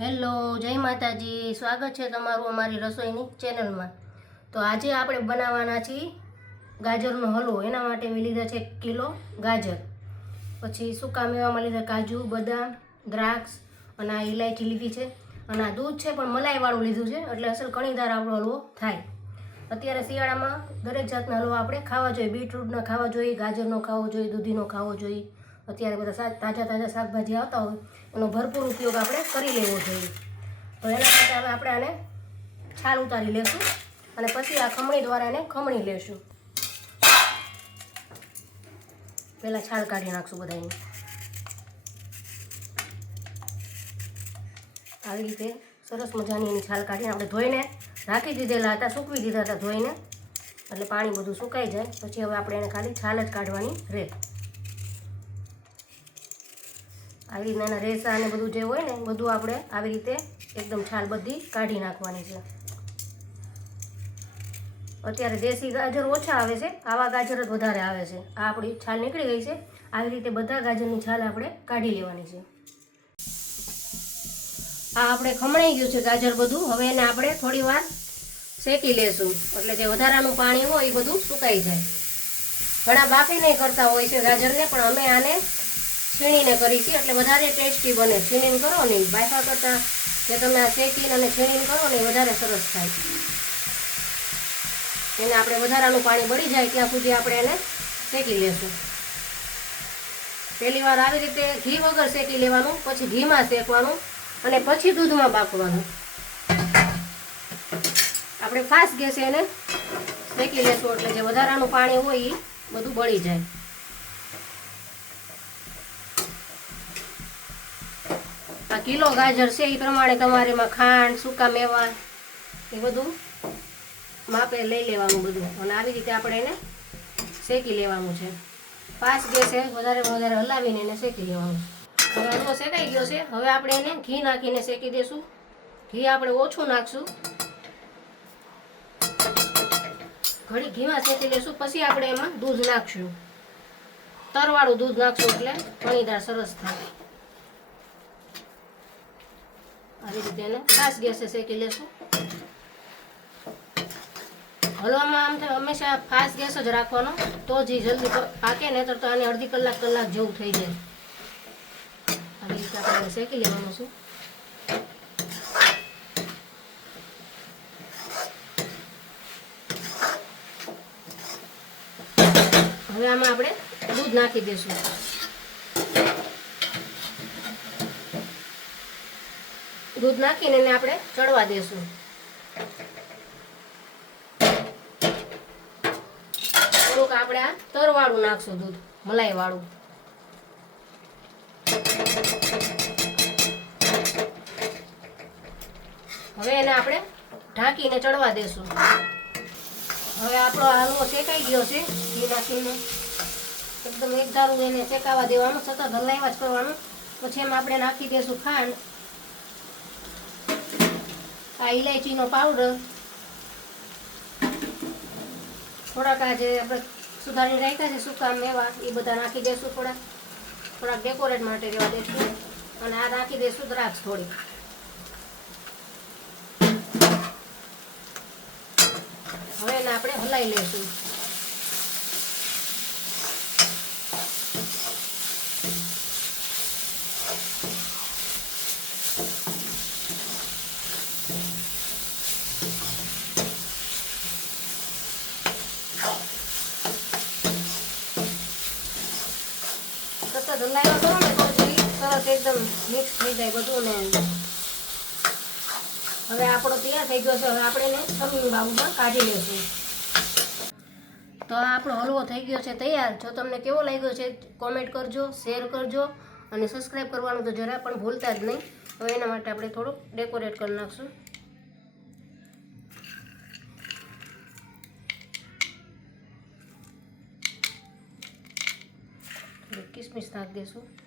Hello, જય માતાજી. સ્વાગત છે તમારું અમારી રસોઈની ચેનલમાં. તો આજે આપણે બનાવવાના છીએ ગાજરનો હલવો. એના માટે મેં લીધા છે કિલો ગાજર. પછી સૂકા મેવામાં લીધા કાજુ, બદામ, દ્રાક્ષ અને આ ઇલાયચી લીધી છે. અને આ દૂધ છે, પણ મલાઈવાળું લીધું છે. એટલે અસલ કણીદાર આપણો હલવો થાય. અત્યારે શિયાળામાં દરેક જાતના હલવા આપણે ખાવા જોઈએ. બીટરૂટનો ખાવા જોઈએ, ગાજરનો ખાવો જોઈએ, દૂધીનો ખાવો જોઈએ. અત્યારે બધા તાજા તાજા શાકભાજી આવતા હોય, એનો ભરપૂર ઉપયોગ આપણે કરી લેવો જોઈએ. તો એના માટે હવે આપણે આને છાલ ઉતારી લેશું અને પછી આ ખમણી દ્વારા એને ખમણી લેશું. પહેલાં છાલ કાઢી નાખશું બધાની આવી રીતે સરસ મજાની એની છાલ કાઢીને આપણે ધોઈને રાખી દીધેલા હતા, સૂકવી દીધા હતા ધોઈને. એટલે પાણી બધું સુકાઈ જાય. પછી હવે આપણે એને ખાલી છાલ જ કાઢવાની રહે આવી એના રેસા અને બધું જે હોય ને, બધું આપણે આવી રીતે એકદમ છાલ બધી કાઢી નાખવાની છે. અત્યારે દેશી ગાજર ઓછા આવે છે, આવા ગાજર જ વધારે આવે છે. આ આપણી છાલ નીકળી ગઈ છે, આવી રીતે બધા ગાજરની છાલ આપણે કાઢી લેવાની છે. આ આપણે ખમણાઈ ગયું છે ગાજર બધું, હવે એને આપણે થોડી વાર શેકી લેશું. એટલે જે વધારાનું પાણી હોય એ બધું સુકાઈ જાય. ઘણા બાફી નહીં કરતા હોય છે ગાજરને, પણ અમે આને છીણીને કરી છે. એટલે વધારે ટેસ્ટી બને. છીણીને કરો ને બાફા કરતાં જે તમે આ શેકીને અને છીણીને કરો ને વધારે સરસ થાય. એને આપણે વધારાનું પાણી બળી જાય ત્યાં સુધી આપણે એને શેકી લેશું. પહેલી વાર આવી રીતે ઘી વગર શેકી લેવાનું, પછી ઘીમાં શેકવાનું અને પછી દૂધમાં બાફવાનું. આપણે ફાસ્ટ ગેસે એને શેકી લેશું. એટલે જે વધારાનું પાણી હોય એ બધું બળી જાય. કિલો ગાજર છે એ પ્રમાણે તમારે એમાં ખાંડ, સૂકા મેવા એ બધું માપે લઈ લેવાનું બધું. અને આવી રીતે આપણે એને શેકી લેવાનું છે. પાંચ ગેસે વધારે વધારે હલાવીને એને શેકી લેવાનું હવે હલવો શેકાઈ ગયો છે. હવે આપણે એને ઘી નાખીને શેકી દઈશું ઘી આપણે ઓછું નાખશું. ઘડી ઘીમાં શેકી લેશું. પછી આપણે એમાં દૂધ નાખશું. તરવાળું દૂધ નાખશું એટલે પણીદાર સરસ થાય. આવી રીતે એને ખાસ ગેસે શેકી લેશું. હલવામાં આમ થાય, હંમેશા ફાસ્ટ ગેસ જ રાખવાનો, તો જ જલ્દી પાકે ને તો આને અડધી કલાક કલાક જેવું થઈ જાય. આવી રીતે આપણે શેકી લેવાનું છું. હવે આમાં આપણે દૂધ નાખી દઈશું દૂધ નાખીને એને આપણે ચડવા દેશું. થોડુંક આપણે આ તરવાળું નાખશું દૂધ મલાઈ વાળું હવે એને આપણે ઢાંકીને ચડવા દેશું. હવે આપણો હલવો શેકાઈ ગયો છે, ઘી નાખીને. એકદમ એક ધારું એને શેકાવા દેવાનું, સતત હલાવ્યા જ કરવાનું. પછી એમાં આપણે નાખી દેશું ખાંડ. આ ઇલાયચીનો પાવડર થોડાક આ જે આપણે સુધારી રાખ્યા છે સૂકા મેવા, એ બધા નાખી દઈશું થોડાક. થોડાક ડેકોરેટ માટે રહેવા દઈશું અને આ નાખી દઈશું દ્રાક્ષ થોડી હવે એને આપણે હલાવી લઈશું સતત હલાવ્યા કરો ને તો સરસ એકદમ મિક્સ થઈ જાય બધું ને હવે આપણો તૈયાર થઈ ગયો છે હવે આપણે એને સર્વિંગ બાબુમાં કાઢી લેશું તો આ આપણો હલવો થઈ ગયો છે તૈયાર. જો તમને કેવો લાગ્યો છે કોમેન્ટ કરજો શેર કરજો અને સબસ્ક્રાઈબ કરવાનું તો જરા પણ ભૂલતા જ નહીં. હવે એના માટે આપણે થોડુંક ડેકોરેટ કરી નાખશું. કિસમિસ નાખી દઈશું